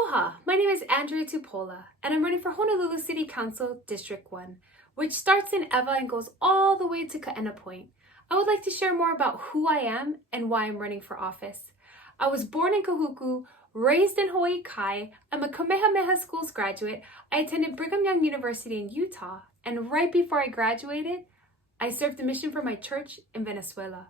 Aloha, my name is Andria TUPOLA, and I'm running for Honolulu City Council District 1, which starts in Ewa and goes all the way to Kaena Point. I would like to share more about who I am and why I'm running for office. I was born in Kahuku, raised in Hawaii Kai. I'm a Kamehameha Schools graduate. I attended Brigham Young University in Utah, and right before I graduated, I served a mission for my church in Venezuela.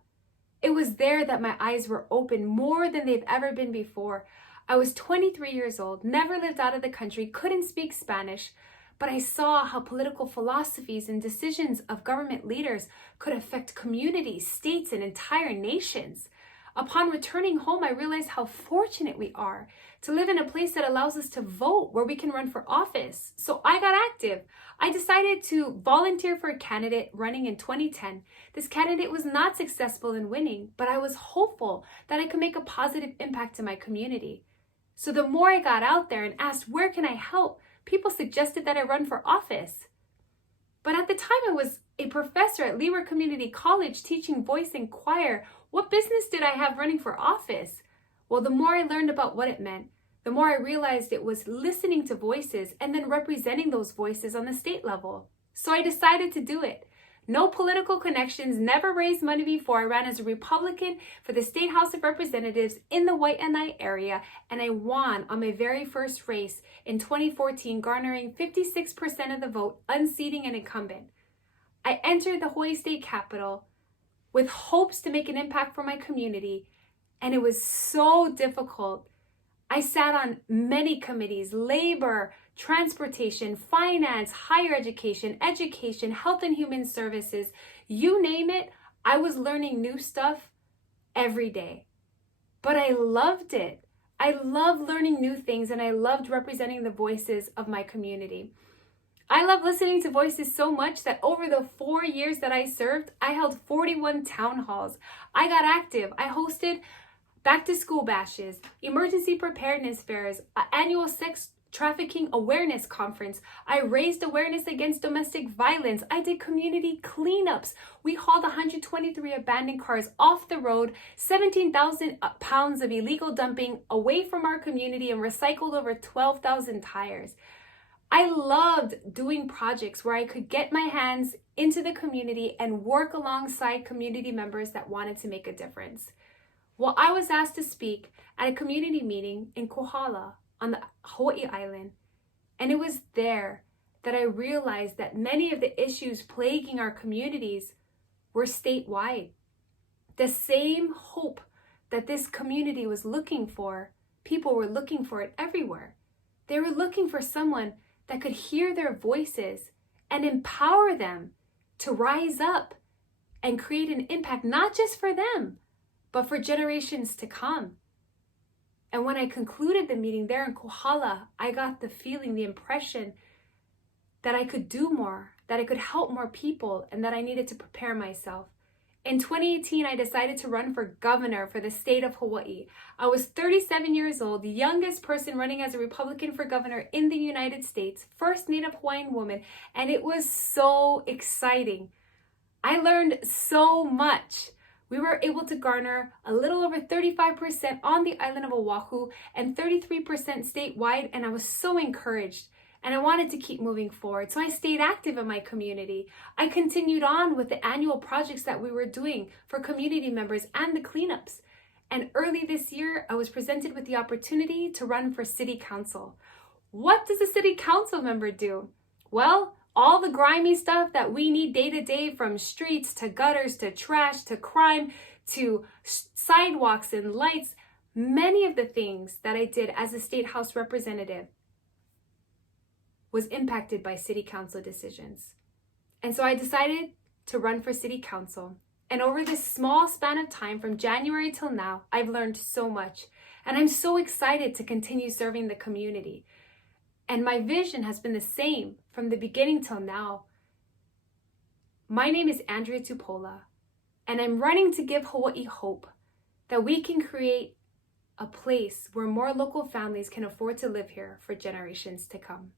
It was there that my eyes were open more than they've ever been before. I was 23 years old, never lived out of the country, couldn't speak Spanish, but I saw how political philosophies and decisions of government leaders could affect communities, states, and entire nations. Upon returning home, I realized how fortunate we are to live in a place that allows us to vote, where we can run for office. So I got active. I decided to volunteer for a candidate running in 2010. This candidate was not successful in winning, but I was hopeful that I could make a positive impact to my community. So the more I got out there and asked, where can I help? People suggested that I run for office. But at the time, I was a professor at Leeward Community College teaching voice and choir. What business did I have running for office? Well, the more I learned about what it meant, the more I realized it was listening to voices and then representing those voices on the state level. So I decided to do it. No political connections, never raised money before. I ran as a Republican for the State House of Representatives in the Waianae area, and I won on my very first race in 2014, garnering 56% of the vote, unseating an incumbent. I entered the Hawaii State Capitol with hopes to make an impact for my community, and it was so difficult. I sat on many committees: labor, transportation, finance, higher education, health and human services, you name it. I was learning new stuff every day, but I loved it. I love learning new things, and I loved representing the voices of my community. I love listening to voices so much that over the 4 years that I served, I held 41 town halls. I got active. I hosted back to school bashes, emergency preparedness fairs, an annual sex trafficking awareness conference. I raised awareness against domestic violence. I did community cleanups. We hauled 123 abandoned cars off the road, 17,000 pounds of illegal dumping away from our community, and recycled over 12,000 tires. I loved doing projects where I could get my hands into the community and work alongside community members that wanted to make a difference. Well, I was asked to speak at a community meeting in Kohala on the Hawaii Island, and it was there that I realized that many of the issues plaguing our communities were statewide. The same hope that this community was looking for, people were looking for it everywhere. They were looking for someone that could hear their voices and empower them to rise up and create an impact, not just for them, but for generations to come. And when I concluded the meeting there in Kohala, I got the feeling, the impression that I could do more, that I could help more people, and that I needed to prepare myself. In 2018, I decided to run for governor for the state of Hawaii. I was 37 years old, the youngest person running as a Republican for governor in the United States, first Native Hawaiian woman, and it was so exciting. I learned so much. We were able to garner a little over 35% on the island of Oahu and 33% statewide, and I was so encouraged, and I wanted to keep moving forward. So I stayed active in my community. I continued on with the annual projects that we were doing for community members and the cleanups. And early this year, I was presented with the opportunity to run for city council. What does a city council member do? Well, all the grimy stuff that we need day to day, from streets to gutters to trash to crime to sidewalks and lights, many of the things that I did as a state house representative was impacted by city council decisions. And so I decided to run for city council. And over this small span of time, from January till now, I've learned so much. And I'm so excited to continue serving the community. And my vision has been the same from the beginning till now. My name is Andria TUPOLA, and I'm running to give Hawaii hope that we can create a place where more local families can afford to live here for generations to come.